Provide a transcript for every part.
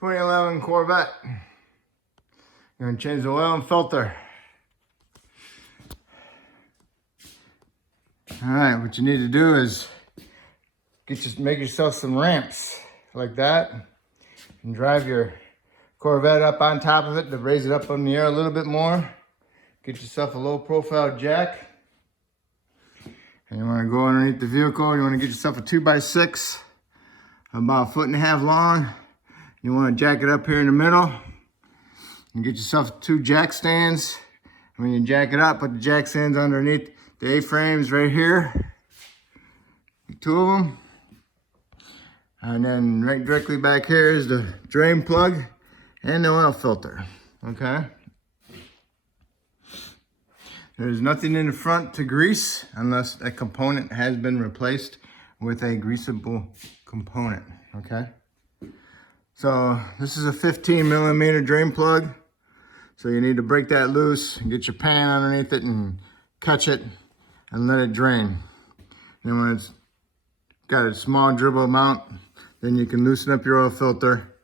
2011 Corvette. You're gonna change the oil and filter. All right, what you need to do is make yourself some ramps like that and drive your Corvette up on top of it to raise it up in the air a little bit more. Get yourself a low profile jack. And you wanna go underneath the vehicle. You wanna get yourself a 2x6, about 1.5 feet long. You wanna jack it up here in the middle. And get yourself 2 jack stands. And when you jack it up, put the jack stands underneath the A-frames right here. 2 of them. And then right directly back here is the drain plug and the oil filter, okay? There's nothing in the front to grease unless that component has been replaced with a greasable component, okay? So this is a 15mm drain plug. So you need to break that loose and get your pan underneath it and catch it and let it drain. And when it's got a small dribble amount, then you can loosen up your oil filter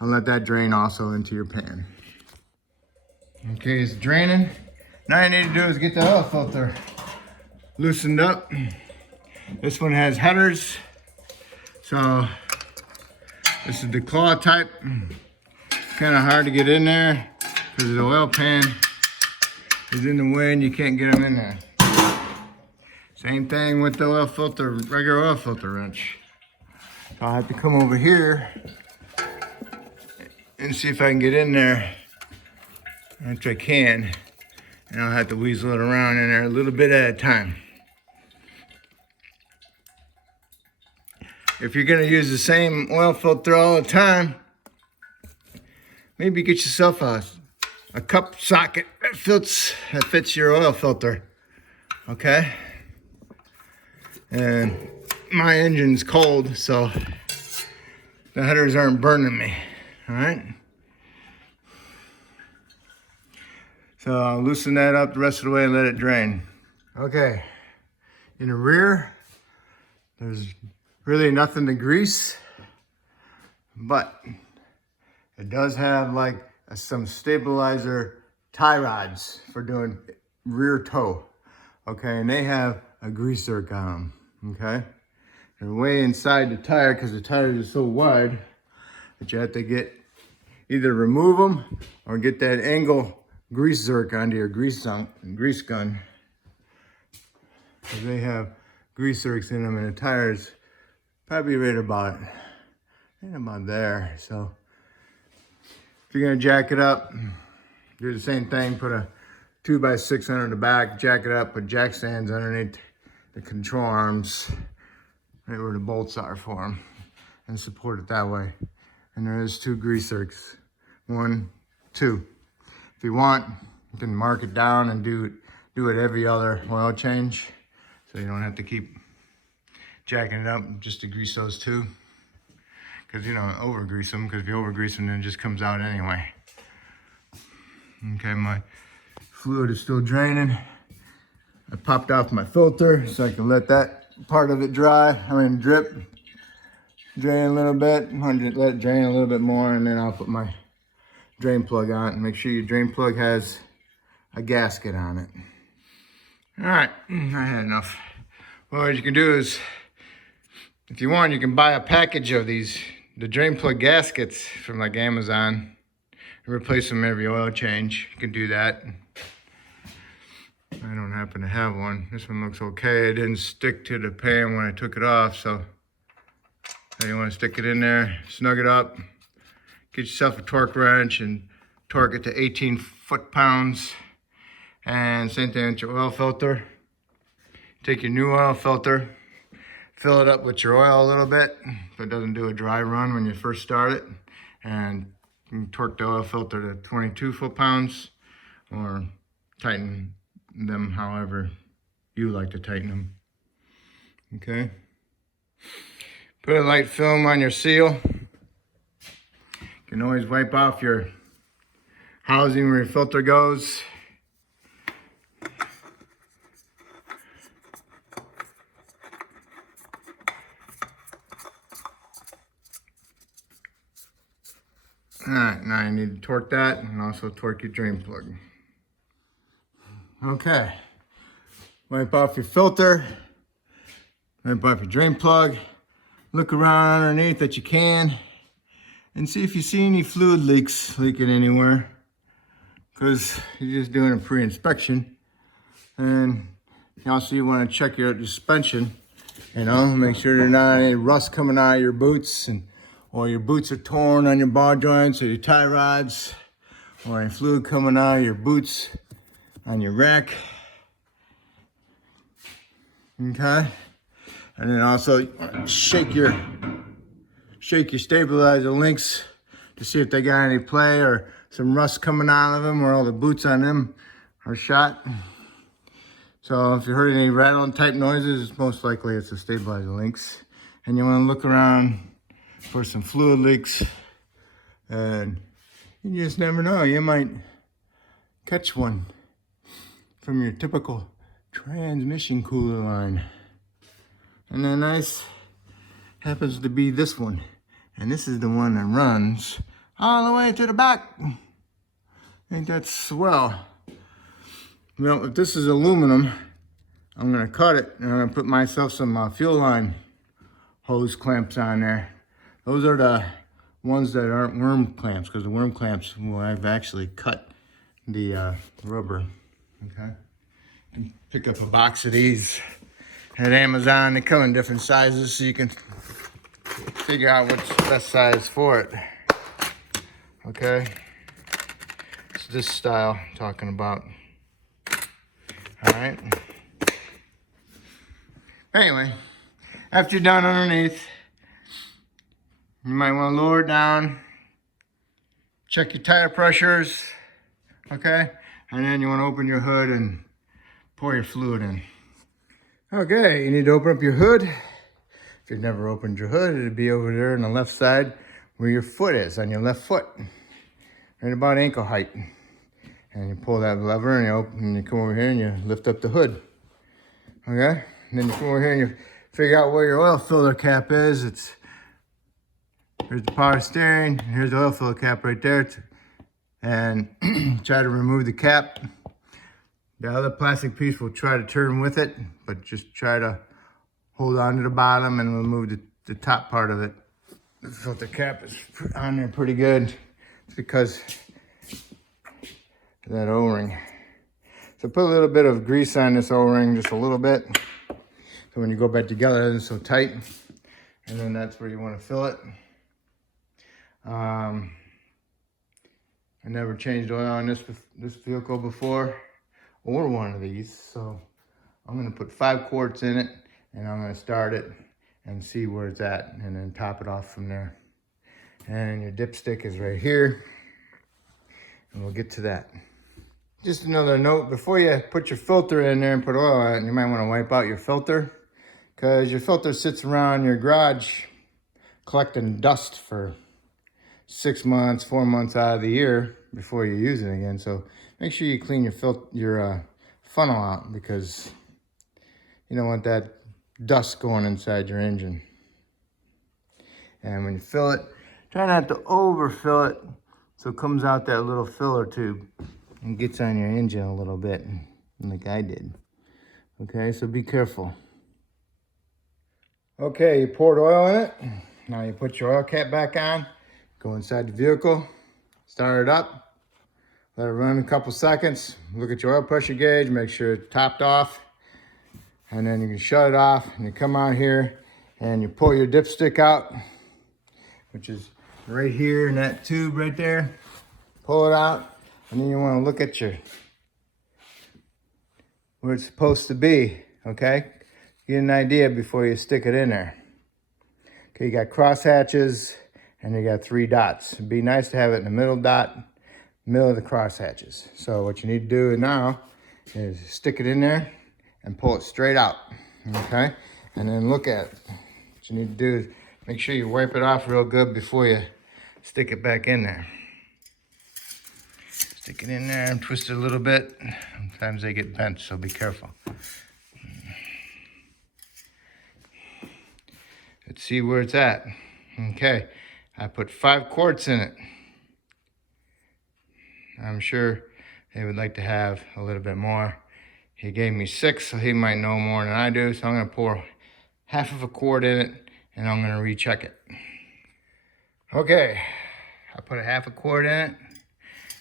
and let that drain also into your pan. Okay, it's draining. Now all you need to do is get the oil filter loosened up. This one has headers. So this is the claw type. Kind of hard to get in there because the oil pan is in the way and you can't get them in there. Same thing with the oil filter, regular oil filter wrench. So I'll have to come over here and see if I can get in there, which I can. And I'll have to weasel it around in there a little bit at a time. If you're gonna use the same oil filter all the time, maybe get yourself a cup socket that fits your oil filter, okay? And my engine's cold, so the headers aren't burning me, all right? So I'll loosen that up the rest of the way and let it drain. Okay, in the rear, there's really nothing to grease, but it does have like some stabilizer tie rods for doing rear toe, okay? And they have a grease zerk on them, okay? They're way inside the tire because the tires are so wide that you have to either remove them or get that angle grease zerk onto your grease gun. Because they have grease zerks in them and the tires probably right about there. So if you're gonna jack it up, do the same thing, put a 2x6 under the back, jack it up, put jack stands underneath the control arms, right where the bolts are for them, and support it that way. And there is 2 grease zerks, 1, 2. If you want, you can mark it down and do it every other oil change, so you don't have to keep jacking it up just to grease those 2. Because you don't over grease them, because if you over grease them, then it just comes out anyway. Okay, my fluid is still draining. I popped off my filter so I can let that part of it drip, drain a little bit. I'm gonna let it drain a little bit more, and then I'll put my drain plug on and make sure your drain plug has a gasket on it. All right, I had enough. Well, what you can do is, if you want, you can buy a package of the drain plug gaskets from like Amazon and replace them every oil change. You can do that. I don't happen to have one. This one looks okay. It didn't stick to the pan when I took it off, so you want to stick it in there, snug it up, get yourself a torque wrench and torque it to 18 foot-pounds. And same thing with your oil filter. Take your new oil filter, fill it up with your oil a little bit so it doesn't do a dry run when you first start it, and you can torque the oil filter to 22 foot-pounds or tighten them however you like to tighten them. Okay. Put a light film on your seal. You can always wipe off your housing where your filter goes. All right, now you need to torque that and also torque your drain plug. Okay, wipe off your filter, wipe off your drain plug, look around underneath that you can, and see if you see any fluid leaks leaking anywhere, because you're just doing a pre-inspection. And also you want to check your suspension, you know, make sure there's not any rust coming out of your boots, or your boots are torn on your ball joints or your tie rods, or any fluid coming out of your boots on your rack. Okay, and then also shake your stabilizer links to see if they got any play or some rust coming out of them, or all the boots on them are shot. So if you heard any rattling type noises, it's most likely it's the stabilizer links. And you want to look around for some fluid leaks, and you just never know, you might catch one from your typical transmission cooler line. And then nice happens to be this one, and this is the one that runs all the way to the back. Ain't that swell? Well, if this is aluminum, I'm gonna cut it and I'm gonna put myself some fuel line hose clamps on there. Those are the ones that aren't worm clamps, because the worm clamps, well, I've actually cut the rubber. Okay, and pick up a box of these at Amazon. They come in different sizes, so you can figure out what's the best size for it. Okay, it's this style I'm talking about. All right. Anyway, after you're done underneath, you might want to lower it down, check your tire pressures, okay? And then you want to open your hood and pour your fluid in. Okay, you need to open up your hood. If you've never opened your hood, it'd be over there on the left side where your foot is, on your left foot, right about ankle height. And you pull that lever and you open, and you come over here and you lift up the hood. Okay? And then you come over here and you figure out where your oil filter cap is. Here's the power steering, and here's the oil filter cap right there. And try to remove the cap. The other plastic piece will try to turn with it, but just try to hold on to the bottom and remove the top part of it. The filter cap is on there pretty good. It's because of that O-ring. So put a little bit of grease on this O-ring, just a little bit. So when you go back together, it isn't so tight. And then that's where you want to fill it. I never changed oil on this vehicle before, or one of these. So I'm going to put 5 quarts in it, and I'm going to start it and see where it's at, and then top it off from there. And your dipstick is right here, and we'll get to that. Just another note, before you put your filter in there and put oil on it, you might want to wipe out your filter, because your filter sits around your garage collecting dust for 6 months, 4 months out of the year before you use it again. So make sure you clean your funnel out, because you don't want that dust going inside your engine. And when you fill it, try not to overfill it so it comes out that little filler tube and gets on your engine a little bit, like I did. Okay, so be careful. Okay, you poured oil in it. Now you put your oil cap back on, go inside the vehicle, start it up, let it run a couple seconds, look at your oil pressure gauge, make sure it's topped off, and then you can shut it off, and you come out here and you pull your dipstick out, which is right here in that tube right there. Pull it out, and then you want to look at where it's supposed to be, okay? Get an idea before you stick it in there. Okay, you got cross hatches, and you got 3 dots. It'd be nice to have it in the middle dot, middle of the cross hatches. So what you need to do now is stick it in there and pull it straight out, okay? And then look at it. What you need to do is make sure you wipe it off real good before you stick it back in there. Stick it in there and twist it a little bit. Sometimes they get bent, so be careful. Let's see where it's at. Okay, I put 5 quarts in it. I'm sure they would like to have a little bit more. He gave me 6, so he might know more than I do. So I'm gonna pour half of a quart in it and I'm gonna recheck it. Okay, I put a half a quart in it.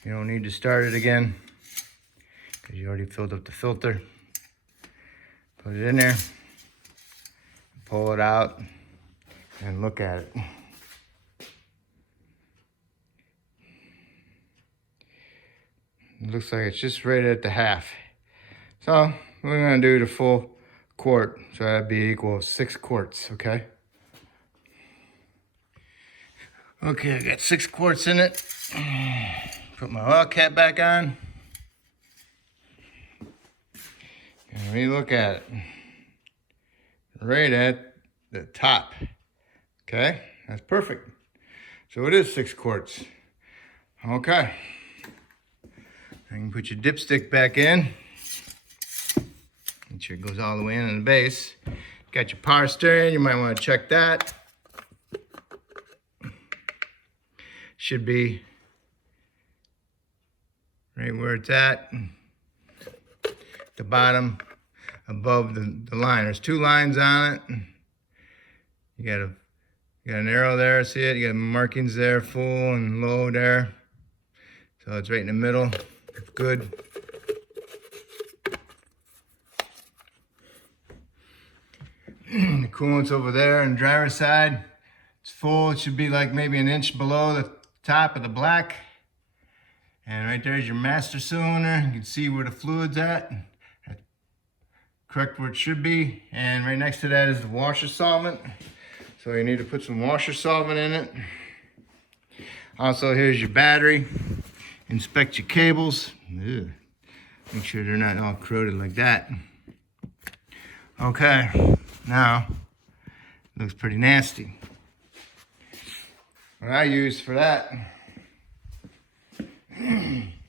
You don't need to start it again because you already filled up the filter. Put it in there, pull it out, and look at it. It looks like it's just right at the half. So we're gonna do the full quart, so that'd be equal to 6 quarts, okay? Okay, I got 6 quarts in it. Put my oil cap back on. And we look at it. Right at the top. Okay, that's perfect. So it is 6 quarts. Okay. You can put your dipstick back in. Make sure it goes all the way in the base. Got your power steering, you might want to check that. Should be right where it's at. The bottom above the line. There's 2 lines on it. You got an arrow there, see it? You got markings there, full and low there. So it's right in the middle. It's good. The coolant's over there on the driver's side. It's full. It should be like maybe an inch below the top of the black. And right there's your master cylinder. You can see where the fluid's at. That's correct where it should be. And right next to that is the washer solvent. So you need to put some washer solvent in it. Also, here's your battery. Inspect your cables. Ugh. Make sure they're not all corroded like that. Okay, now, looks pretty nasty. What I use for that,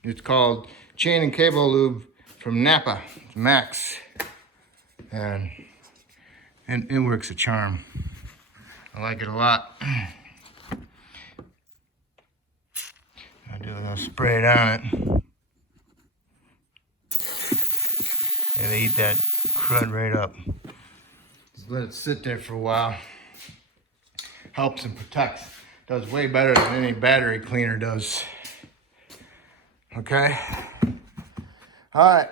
it's called chain and cable lube from Napa, Max. And it works a charm. I like it a lot. I do a little spray it on it. And they eat that crud right up. Just let it sit there for a while. Helps and protects. Does way better than any battery cleaner does. Okay? Alright.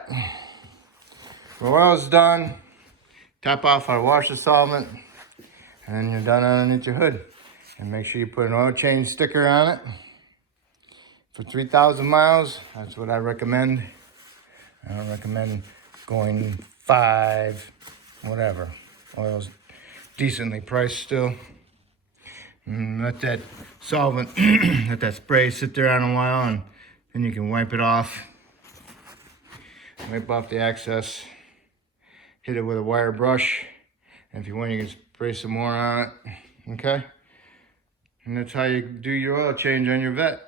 Well, oil's done. Top off our washer solvent. And then you're done underneath your hood. And make sure you put an oil change sticker on it. For 3,000 miles, that's what I recommend. I don't recommend going 5, whatever. Oil's decently priced still. And let that solvent, let that spray sit there on a while, and then you can wipe it off. Wipe off the excess. Hit it with a wire brush. And if you want, you can spray some more on it. Okay? And that's how you do your oil change on your Vette.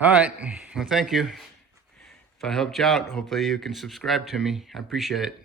Alright, well thank you. If I helped you out, hopefully you can subscribe to me. I appreciate it.